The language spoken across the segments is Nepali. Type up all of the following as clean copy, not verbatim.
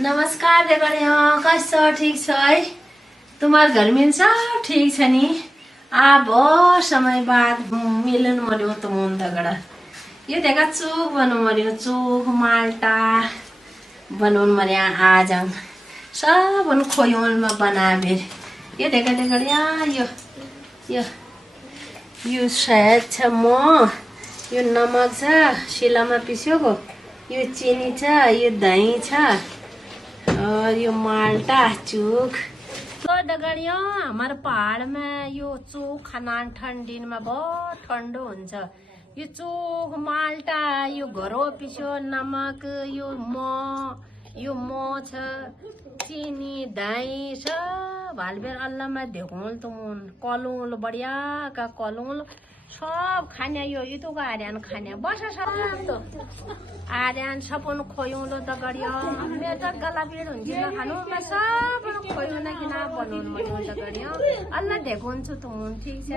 नमस्कार देखने कस्तो ठीक छ है। तुम्हार घर में सब ठीक छ नि। आ बहुत समय बाद मिलन मर्यो तुम दगड़ा। ये देखा चोक बनाउनु मर्यो, चोक माल्टा बनाउनु मर्यो आज सब खोयोलमा बनाबे। ये देखा यहाँ यो सायद छ यो नमक छ शिलामा पिस्योको, यो चिनी छ, यो दही छ और यो माल्टा चोक। तो दगड़िया हमारे पहाड़ में यो चोक खाना ठंडी में बहुत ठंडो हुन्छ। यो चोक माल्टा यो घरो पिस्यो नमक यो मो छ चिनी दही सब हालबेर अल्लाह में देखोल तुम कलुल बढ़िया का कलुल सब खाने यो तो आर्यन खाने बस सब तो आर्यन सपन खोयुलो दगड़िया मैं तो गला पीड़ हुन्छ खानु मैं सब खोयु न किन बनाउनु मर्यो दगड़िया अल्लाह देखोन्छु तुम ठीक छ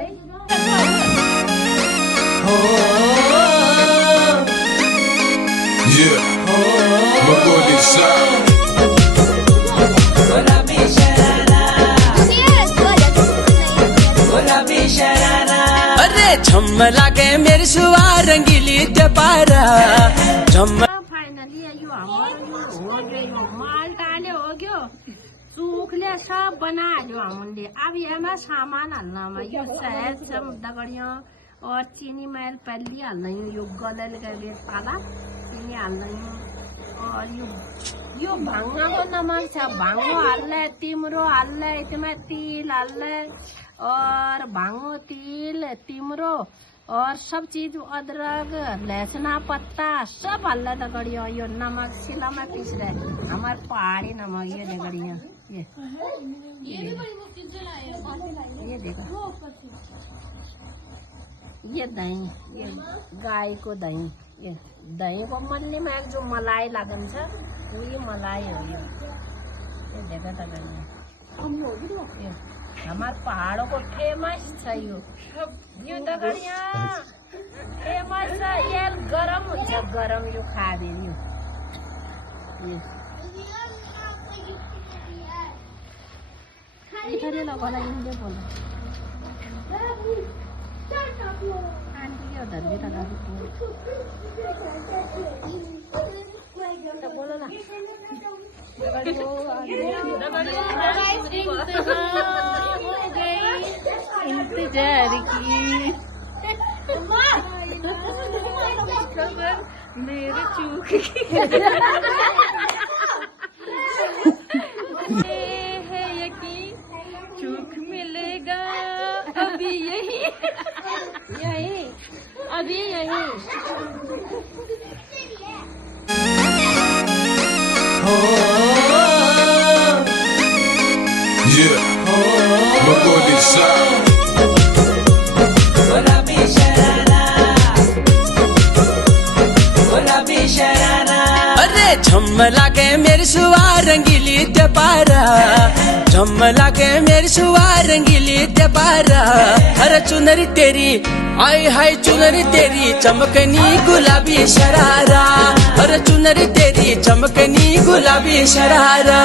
झम्म लागे मेरी सुवा रंगीली पारा झम्म फाइनली यो हाम्रो हो गयो माल्टाले हो गयो चोकले सब बनायो हामीले। अब यहाँ सामान हाल्नमा यो सायद छ दगड़िया और चीनी मैल पल्ली हाल्नु यो गलल गए पाला चीनी हाल्नु और यो भाङ्गाको नमक छ भाङ्गो हाल्ले तिम्रो हाल्ले त्यसमा तिल हाल्ले और भांगो तिल तिम्रो और सब चीज अदरक लहसुन पत्ता सब हल्ला दगड़िया यो नमक शिलामा पीस रहे हमार पहाड़ी नमक ये दगड़िया ये देखो ये दही ये गाय को दही ये दही को मल्ली में जो मलाई लगन छ वही मलाई हो ये देखो दगड़िया हमार पहाड़ों को फेमस छ यो दगड़िया फेमस छ ये गरम हुन्छ गरम यो खाबे यो इधर लगाला इनले बोला आंटी यो धरबे त गाडी बोलो ना इंतजार की मेरे चूक है यकीन चूक मिलेगा अभी यही अभी यही अरे झम्म लागे मेरी सुवा रंगीली पारा झम्म लागे मेरी सुवा रंगीली पारा हर चुनरी तेरी आई हाय चुनरी तेरी चमकनी गुलाबी शरारा हर चुनरी तेरी चमकनी गुलाबी शरारा।